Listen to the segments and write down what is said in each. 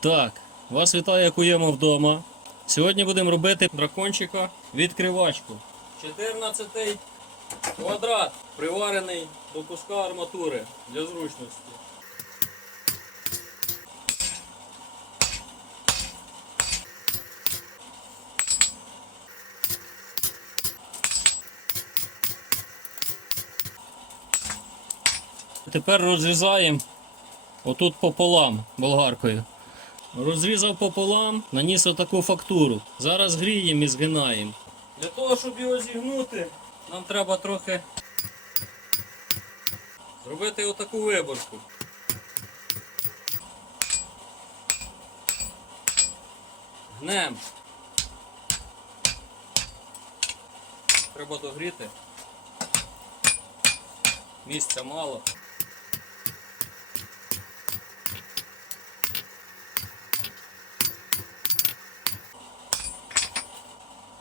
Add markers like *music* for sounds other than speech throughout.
Так, вас вітає Куємо вдома. Сьогодні будемо робити дракончика відкривачку. 14 квадрат, приварений до куска арматури для зручності. Тепер розрізаємо отут пополам болгаркою. Розрізав пополам, наніс отаку фактуру. Зараз гріємо і згинаємо. Для того, щоб його зігнути, нам треба трохи зробити отаку виборку. Гнем. Треба догріти. Місця мало.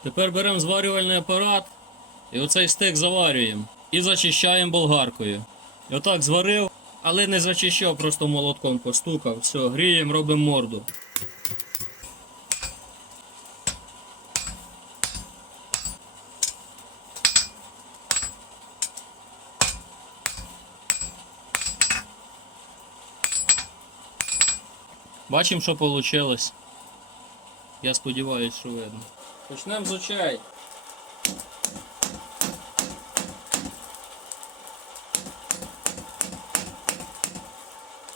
Тепер беремо зварювальний апарат і оцей стик заварюємо. І зачищаємо болгаркою. І отак зварив, але не зачищав, просто молотком постукав. Все, гріємо, робимо морду. Бачимо, що вийшло. Я сподіваюся, що видно. Почнемо з очей.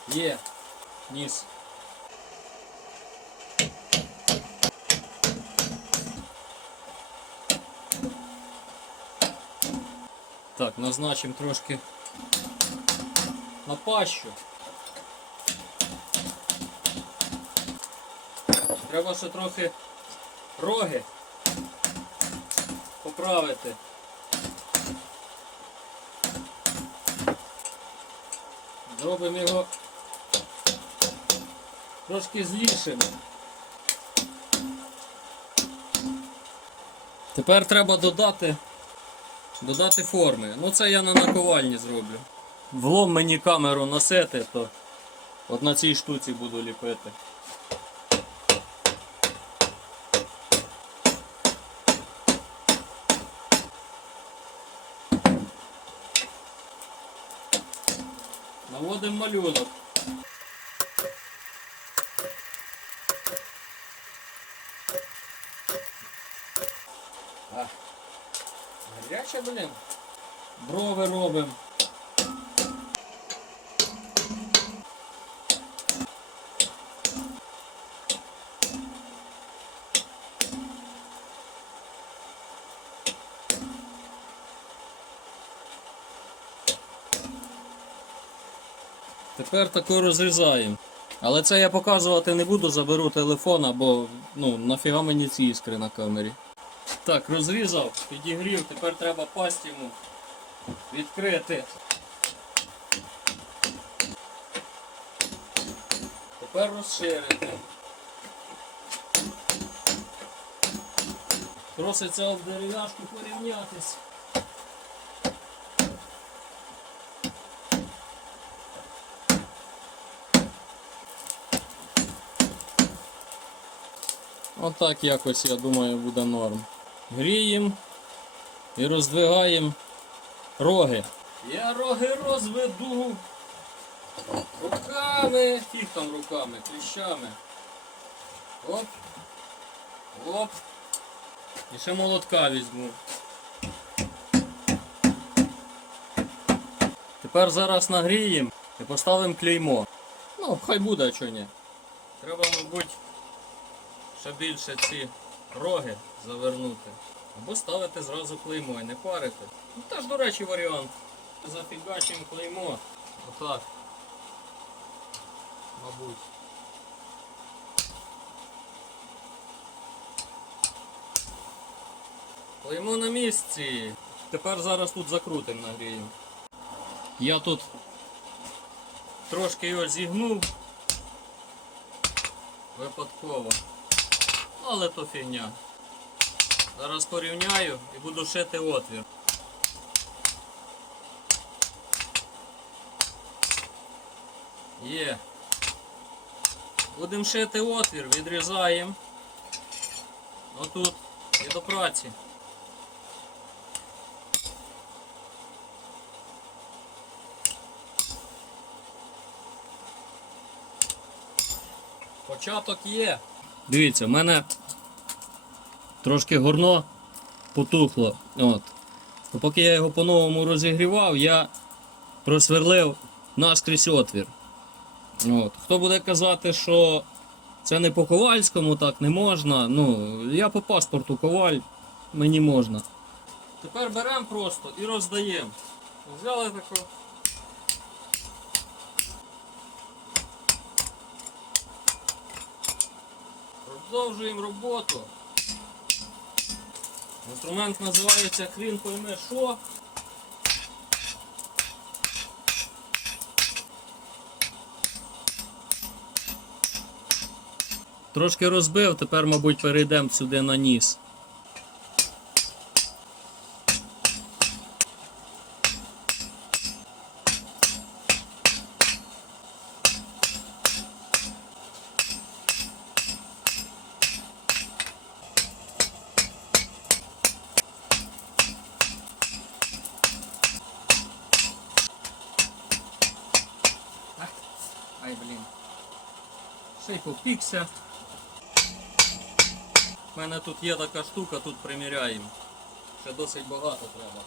Є. Ніс. Так, назначимо трошки на пащу. Треба ще трохи роги поправити. Зробимо його трошки злішим. Тепер треба додати, додати форми. Ну це я на наковальні зроблю. Влом мені камеру носити, то от на цій штуці буду ліпити. Наводимо малюнок. А. Гаряче, блін. Брови робимо. Тепер таку розрізаємо. Але це я показувати не буду, заберу телефон, або ну, нафіга мені ці іскри на камері. Так, розрізав, підігрів, тепер треба пасть йому відкрити. Тепер розширити. Проситься об дерев'яшку порівнятись. Отак якось, я думаю, буде норм. Гріємо і роздвигаємо роги. Я роги розведу руками, фіг там руками, кліщами. Оп. Оп. І ще молотка візьму. Тепер зараз нагріємо і поставимо клеймо. Ну, хай буде, а чого ні. Треба, мабуть, ще більше ці роги завернути. Або ставити зразу клеймо і не парити. Ну теж, до речі, варіант. Зафігачимо клеймо. Отак. Мабуть. Клеймо на місці. Тепер зараз тут закрутимо нагріємо. Я тут трошки його зігнув. Випадково. Але то фігня. Зараз порівняю і буду шити отвір. Є. Будемо шити отвір, відрізаємо. Отут і до праці. Початок є. Дивіться, в мене трошки горно потухло. От. То поки я його по-новому розігрівав, я просверлив наскрізь отвір. От. Хто буде казати, що це не по ковальському, так не можна. Ну, я по паспорту коваль, мені можна. Тепер беремо просто і роздаємо. Взяли таку. Продовжуємо роботу. Інструмент називається хрін пойме що. Трошки розбив, тепер, мабуть, перейдемо сюди на ніс. Ай, блін. Ще й попікся. У мене тут є така штука, тут приміряємо. Ще досить багато треба.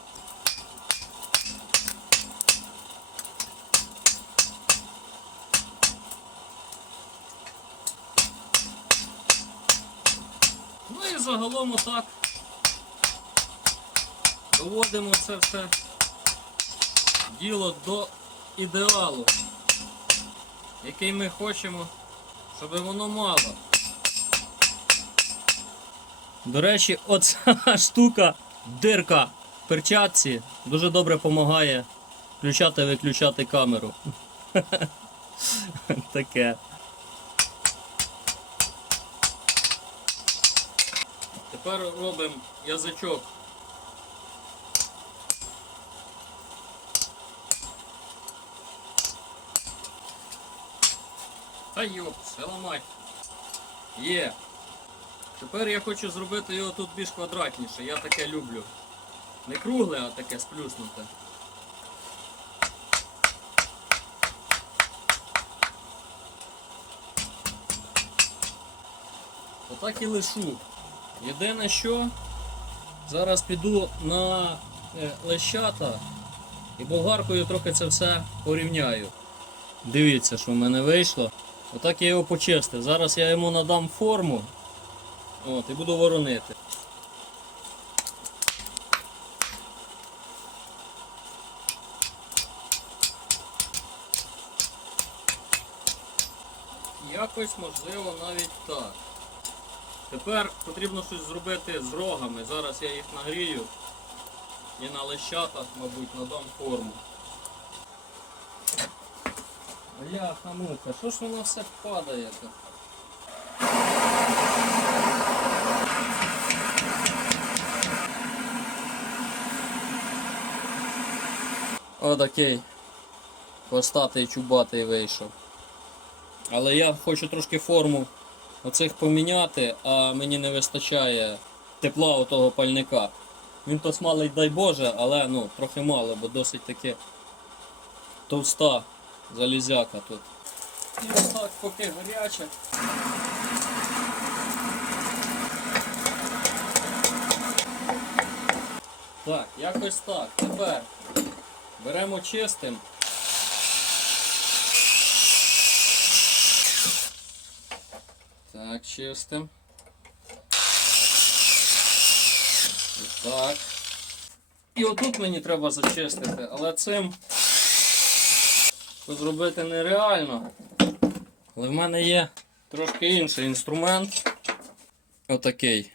Ну і загалом отак доводимо це все діло до ідеалу, який ми хочемо, щоб воно мало. До речі, оця *laughs* штука, дирка в перчатці, дуже добре допомагає включати-виключати камеру. *laughs* Таке. Тепер робимо язичок. Та йоп, все ламать. Є. Тепер я хочу зробити його тут більш квадратніше, я таке люблю. Не кругле, а таке сплюснуте. Отак і лишу. Єдине що, зараз піду на е, лещата і болгаркою трохи це все порівняю. Дивіться, що в мене вийшло. Отак я його почистив. Зараз я йому надам форму. От, і буду воронити. Якось можливо навіть так. Тепер потрібно щось зробити з рогами. Зараз я їх нагрію і на лещатах, мабуть, надам форму. Бляха муха, що ж воно все падає? так? Отакий хвостатий чубатий вийшов. Але я хочу трошки форму оцих поміняти, а мені не вистачає тепла у того пальника. Він то смалий, дай Боже, але ну, трохи мало, бо досить таки товста залізяка тут. І так поки гаряче. Так, якось так. Тепер беремо чистим. Так, чистим. І так. І отут мені треба зачистити, але цим зробити нереально. Але в мене є трошки інший інструмент. Отакий.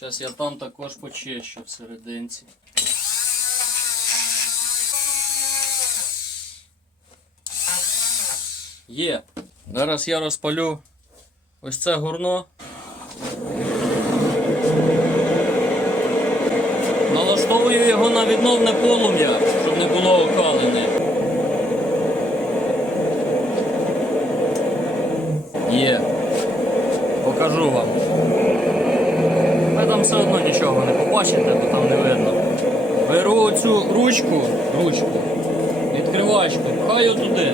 Зараз я там також почищу всерединці. Є. Зараз я розпалю ось це горно. Налаштовую його на відновне полум'я, щоб не було окалене. Є. Покажу вам. Ви там все одно нічого не побачите, бо там не видно. Беру цю ручку, ручку, відкривачку, пхаю туди.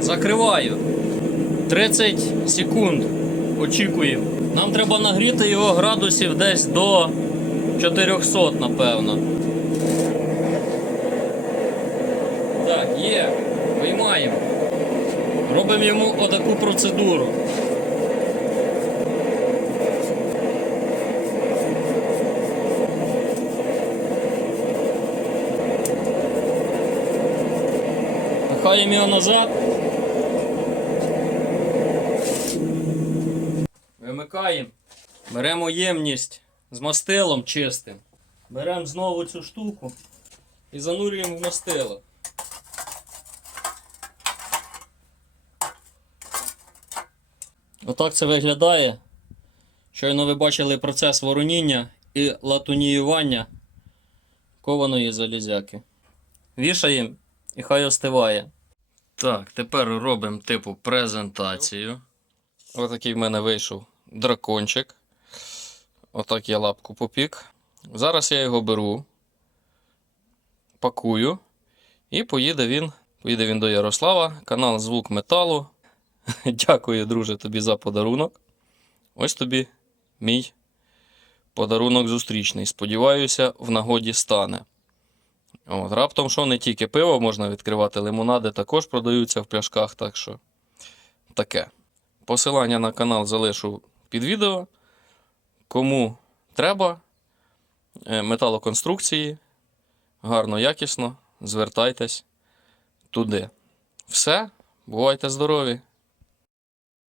Закриваю. 30 секунд. Очікуємо. Нам треба нагріти його градусів десь до 400, напевно. Так, є. Виймаємо. Робимо йому отаку процедуру. Пихаємо його назад. Вимикаємо. Беремо ємність з мастилом чистим. Беремо знову цю штуку і занурюємо в мастило. Отак це виглядає. Щойно ви бачили процес вороніння і латуніювання кованої залізяки. Вішаємо і хай остиває. Так, тепер робимо типу презентацію. Отакий в мене вийшов дракончик. Отак я лапку попік. Зараз я його беру, пакую, і поїде він. Поїде він до Ярослава, канал Звук Металу. *laughs* Дякую, друже, тобі за подарунок. Ось тобі мій подарунок зустрічний. Сподіваюся, в нагоді стане. От, раптом, що не тільки пиво можна відкривати, лимонади також продаються в пляшках, так що таке. Посилання на канал залишу під відео. Кому треба е, металоконструкції, гарно, якісно, звертайтесь туди. Все, бувайте здорові!